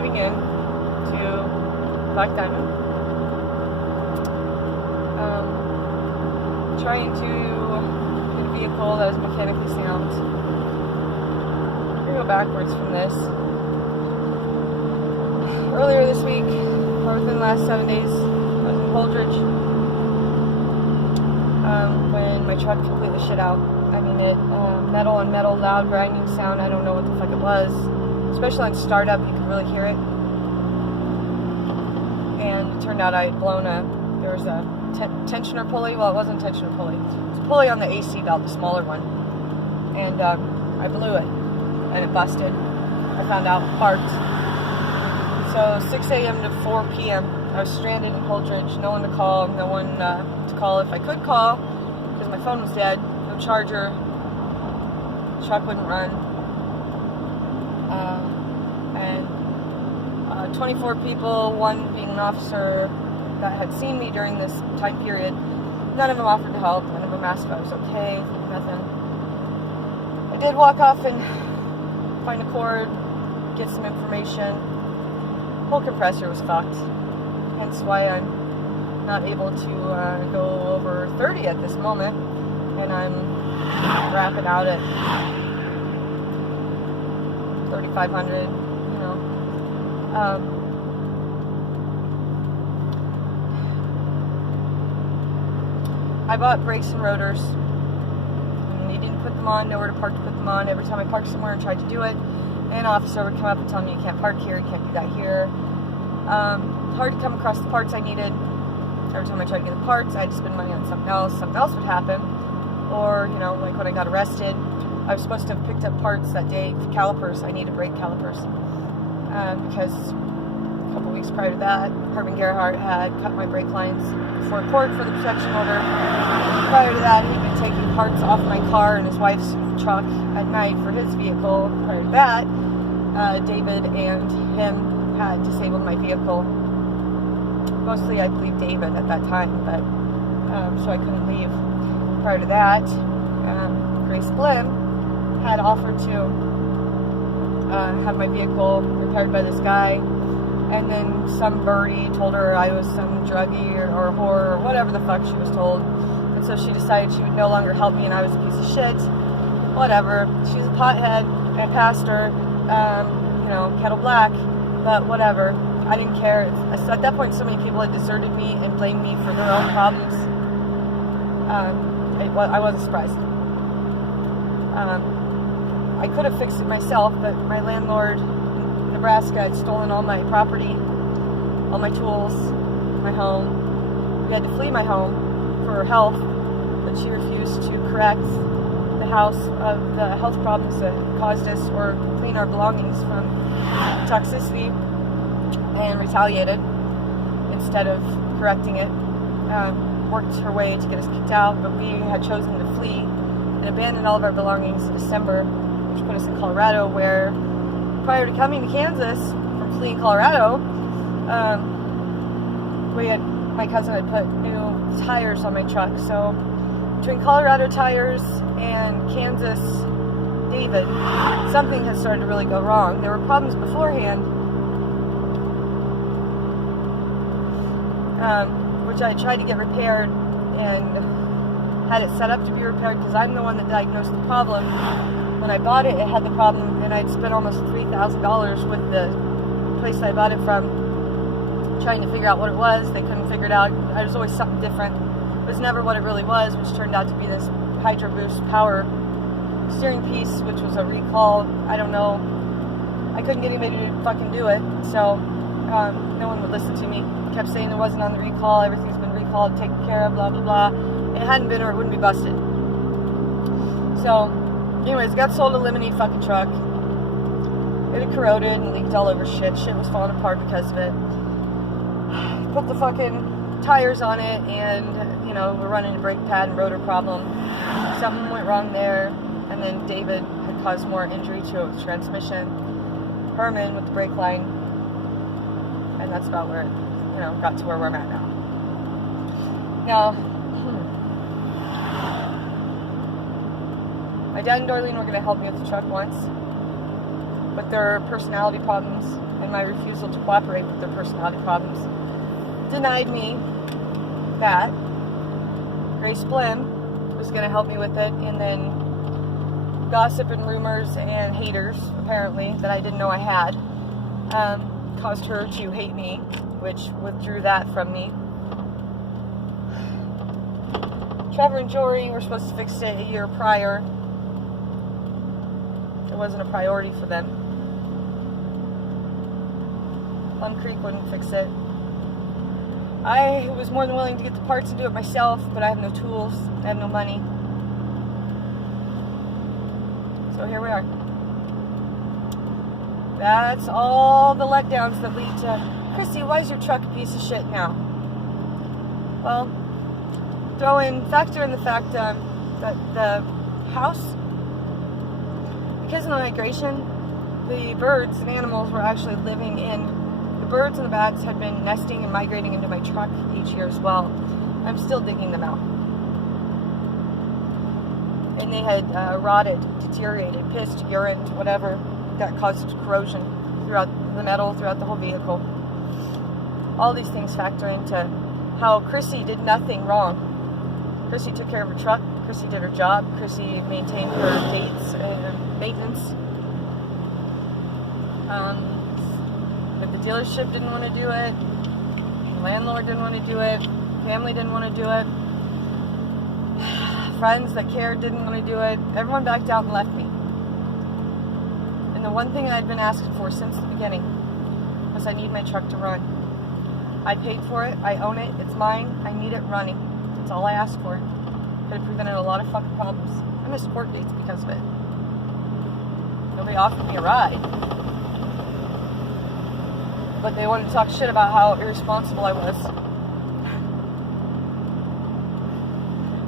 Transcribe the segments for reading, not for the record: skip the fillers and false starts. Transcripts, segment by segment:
driving in to Black Diamond, trying to get a vehicle that was mechanically sound. I'm going to go backwards from this. Earlier this week, or within the last 7 days, I was in Holdridge when my truck completely shit out. I mean, it metal on metal, loud grinding sound. I don't know what the fuck it was. Especially on startup, you could really hear it. And it turned out I had blown there was a tensioner pulley. Well, it wasn't a tensioner pulley. It was a pulley on the AC belt, the smaller one. And I blew it. And it busted. I found out parked. So 6 a.m. to 4 p.m. I was stranded in Holdridge. No one to call. No one to call if I could call. Because my phone was dead. No charger. Truck wouldn't run. And 24 people, one being an officer that had seen me during this time period. None of them offered to help. None of them asked if I was okay. Nothing. I did walk off and find a cord, get some information. Whole compressor was fucked. Hence why I'm not able to go over 30 at this moment. And I'm wrapping out at 3,500, you know. I bought brakes and rotors. And needing to put them on, nowhere to park to put them on. Every time I parked somewhere and tried to do it, an officer would come up and tell me, you can't park here, you can't do that here. Hard to come across the parts I needed. Every time I tried to get the parts, I had to spend money on something else would happen. Or, you know, like when I got arrested, I was supposed to have picked up parts that day, calipers. I needed brake calipers. Because a couple weeks prior to that, Herman Gerhardt had cut my brake lines for court for the protection order. Prior to that, he'd been taking parts off my car and his wife's truck at night for his vehicle. Prior to that, David and him had disabled my vehicle. Mostly, I believe David at that time, but so I couldn't leave. Prior to that, Grace Blim had offered to have my vehicle repaired by this guy, and then some birdie told her I was some druggie or whore or whatever the fuck she was told, and so she decided she would no longer help me and I was a piece of shit. Whatever. She's a pothead and a pastor, you know, kettle black, but whatever. I didn't care. At that point, so many people had deserted me and blamed me for their own problems. I wasn't surprised. I could have fixed it myself, but my landlord in Nebraska had stolen all my property, all my tools, my home. We had to flee my home for her health, but she refused to correct the house of the health problems that caused us or clean our belongings from toxicity, and retaliated instead of correcting it. Worked her way to get us kicked out, but we had chosen to flee and abandon all of our belongings in December, which put us in Colorado, where prior to coming to Kansas from fleeing Colorado, my cousin had put new tires on my truck. So between Colorado tires and Kansas David, something had started to really go wrong. There were problems beforehand, which I tried to get repaired and had it set up to be repaired because I'm the one that diagnosed the problem. When I bought it, it had the problem, and I'd spent almost $3,000 with the place I bought it from trying to figure out what it was. They couldn't figure it out. There was always something different. It was never what it really was, which turned out to be this Hydro Boost power steering piece, which was a recall. I don't know. I couldn't get anybody to fucking do it, so no one would listen to me. Kept saying it wasn't on the recall, everything's been recalled, taken care of, blah, blah, blah. It hadn't been, or it wouldn't be busted. So, anyways, got sold a lemony fucking truck. It had corroded and leaked all over shit. Shit was falling apart because of it. Put the fucking tires on it, and, you know, we're running a brake pad and rotor problem. Something went wrong there, and then David had caused more injury to it with transmission. Herman with the brake line, and that's about where it, you know, got to where I'm at now. Now, my dad and Darlene were going to help me with the truck once, but there are personality problems and my refusal to cooperate with their personality problems denied me that. Grace Blim was going to help me with it, and then gossip and rumors and haters, apparently, that I didn't know I had, caused her to hate me, which withdrew that from me. Trevor and Jory were supposed to fix it a year prior. It wasn't a priority for them. Plum Creek wouldn't fix it. I was more than willing to get the parts and do it myself, but I have no tools, I have no money. So here we are. That's all the letdowns that lead to, Chrissy, why is your truck a piece of shit now? Well, factor in the fact that the house, because of the migration, the birds and animals were actually living in, the birds and the bats had been nesting and migrating into my truck each year as well. I'm still digging them out. And they had rotted, deteriorated, pissed, urine, whatever, that caused corrosion throughout the metal, throughout the whole vehicle. All these things factor into how Chrissy did nothing wrong. Chrissy took care of her truck. Chrissy did her job. Chrissy maintained her dates and maintenance. But the dealership didn't want to do it. The landlord didn't want to do it. Family didn't want to do it. Friends that cared didn't want to do it. Everyone backed out and left me. And the one thing I'd been asking for since the beginning was I need my truck to run. I paid for it. I own it. It's mine. I need it running. That's all I asked for. Could have prevented a lot of fucking problems. I missed court dates because of it. Nobody offered me a ride. But they wanted to talk shit about how irresponsible I was.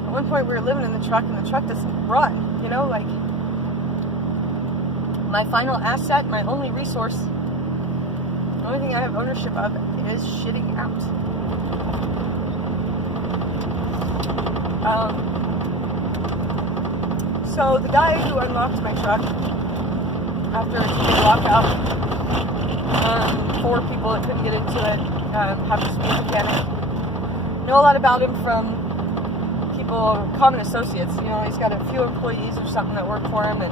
At one point we were living in the truck and the truck doesn't run. You know, like, my final asset, my only resource, the only thing I have ownership of is shitting out. So the guy who unlocked my truck after a big lockout, 4 people that couldn't get into it, happens to be a mechanic. Know a lot about him from people, common associates. You know, he's got a few employees or something that work for him, and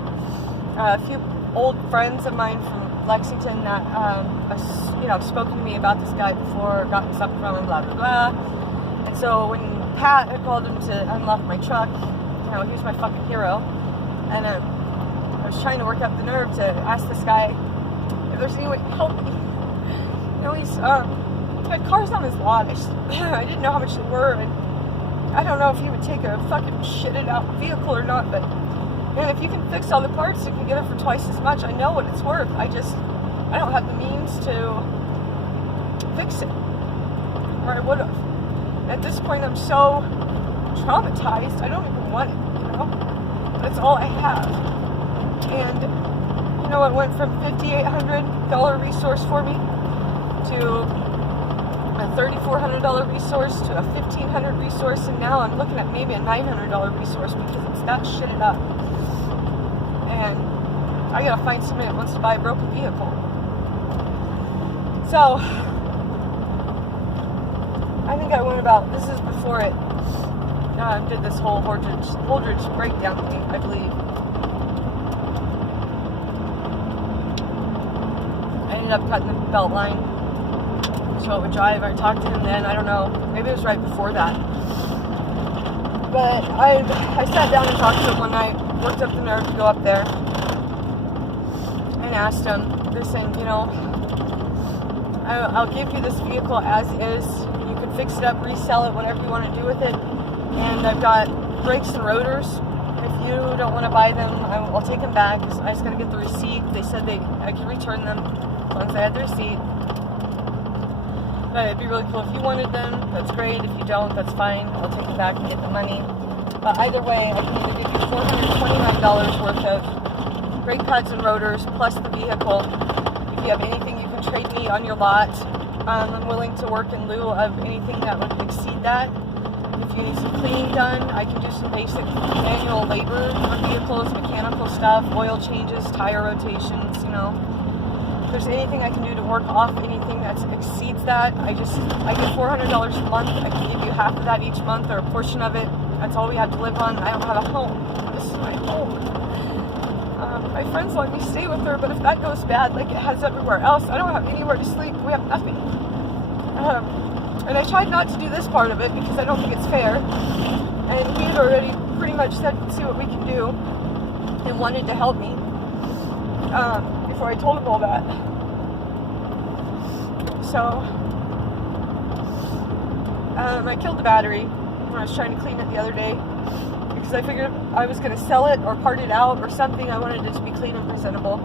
a few old friends of mine from Lexington that have spoken to me about this guy before, gotten something from him, blah blah blah. And so when Pat had called him to unlock my truck, you know, he was my fucking hero, and I was trying to work up the nerve to ask this guy if there's any way to help me. You know, he's my car's on his lot. I didn't know how much they were, and I don't know if he would take a fucking shitted out vehicle or not, but man, if you can fix all the parts, you can get it for twice as much. I know what it's worth. I don't have the means to fix it, or I would have. At this point, I'm so traumatized, I don't even want it, you know? But it's all I have. And, you know, it went from $5,800 resource for me to a $3,400 resource to a $1,500 resource, and now I'm looking at maybe a $900 resource because it's that shitted up. And I gotta find somebody that wants to buy a broken vehicle. So I think I went about, this is before it did this whole Holdridge breakdown thing, I believe. I ended up cutting the belt line so it would drive. I talked to him then, I don't know, maybe it was right before that. But I sat down and talked to him one night, worked up the nerve to go up there, and asked him this thing, you know, I'll give you this vehicle as is. You can fix it up, resell it, whatever you want to do with it. And I've got brakes and rotors. If you don't want to buy them, I'll take them back. I just got to get the receipt. They said I could return them as long as I had the receipt. But it'd be really cool if you wanted them. That's great. If you don't, that's fine. I'll take them back and get the money. But either way, I can either give you $429 worth of brake pads and rotors plus the vehicle. If you have anything you can trade me on your lot, I'm willing to work in lieu of anything that would exceed that. If you need some cleaning done, I can do some basic manual labor on vehicles, mechanical stuff, oil changes, tire rotations, you know. there's anything I can do to work off anything that exceeds that, I get $400 a month. I can give you half of that each month or a portion of it. That's all we have to live on. I don't have a home. This is my home. My friends let me stay with her, but if that goes bad, like it has everywhere else, I don't have anywhere to sleep. We have nothing. And I tried not to do this part of it because I don't think it's fair. And he had already pretty much said, see what we can do, and wanted to help me before I told him all that. So I killed the battery when I was trying to clean it the other day, because I figured I was going to sell it or part it out or something. I wanted it to be clean and presentable.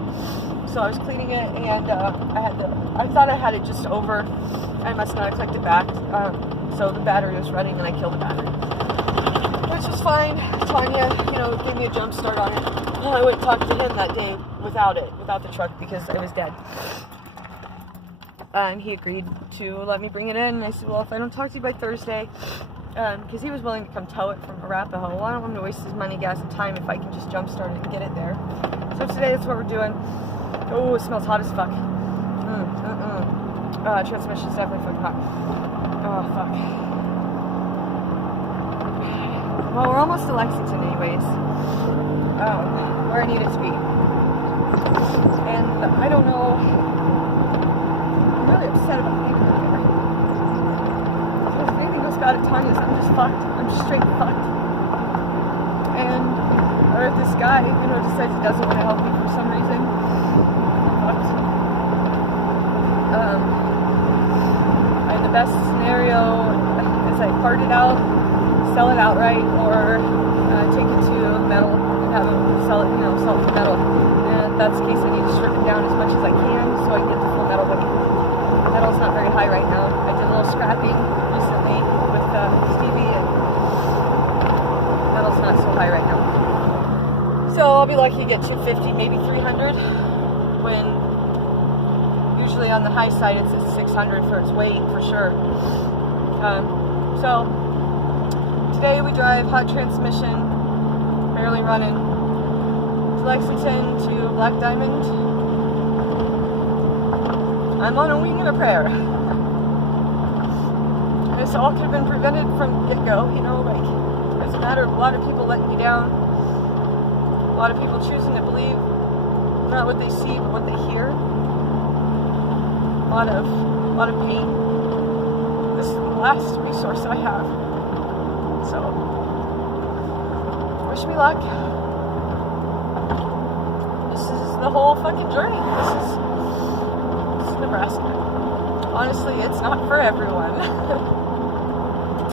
So I was cleaning it, and I thought I had it just over. I must not have clicked it back. So the battery was running, and I killed the battery, which was fine. Tanya, gave me a jump start on it. I went and talked to him that day without the truck, because I was dead. And he agreed to let me bring it in. And I said, well, if I don't talk to you by Thursday, because he was willing to come tow it from Arapahoe. Well, I don't want him to waste his money, gas, and time if I can just jump start it and get it there. So today, that's what we're doing. Oh, it smells hot as fuck. Transmission's definitely fucking hot. Oh, fuck. Well, we're almost to Lexington anyways. Where I need it to be. And I don't know. I'm really upset about being here. Because if anything goes bad at Tanya's, I'm just fucked. I'm just straight fucked. And or if this guy, decides he doesn't want to help me for some reason, I'm fucked. The best scenario is I part it out, sell it outright, or take it to metal and have them sell it for metal. And if that's the case, I need to strip it down as much as I can so I can get the full metal weight. Metal's not very high right now. I did a little scrapping recently with Stevie, and metal's not so high right now. So I'll be lucky to get 250, maybe 300, when usually on the high side it's at 600 for its weight, for sure. So today we drive hot transmission, barely running, to Lexington to Black Diamond. I'm on a wing and a prayer. This all could have been prevented from get-go, it's a matter of a lot of people letting me down, a lot of people choosing to believe not what they see but what they hear. A lot of pain. This is the last resource I have. So, wish me luck. This is the whole fucking journey. This is Nebraska. Honestly, it's not for everyone.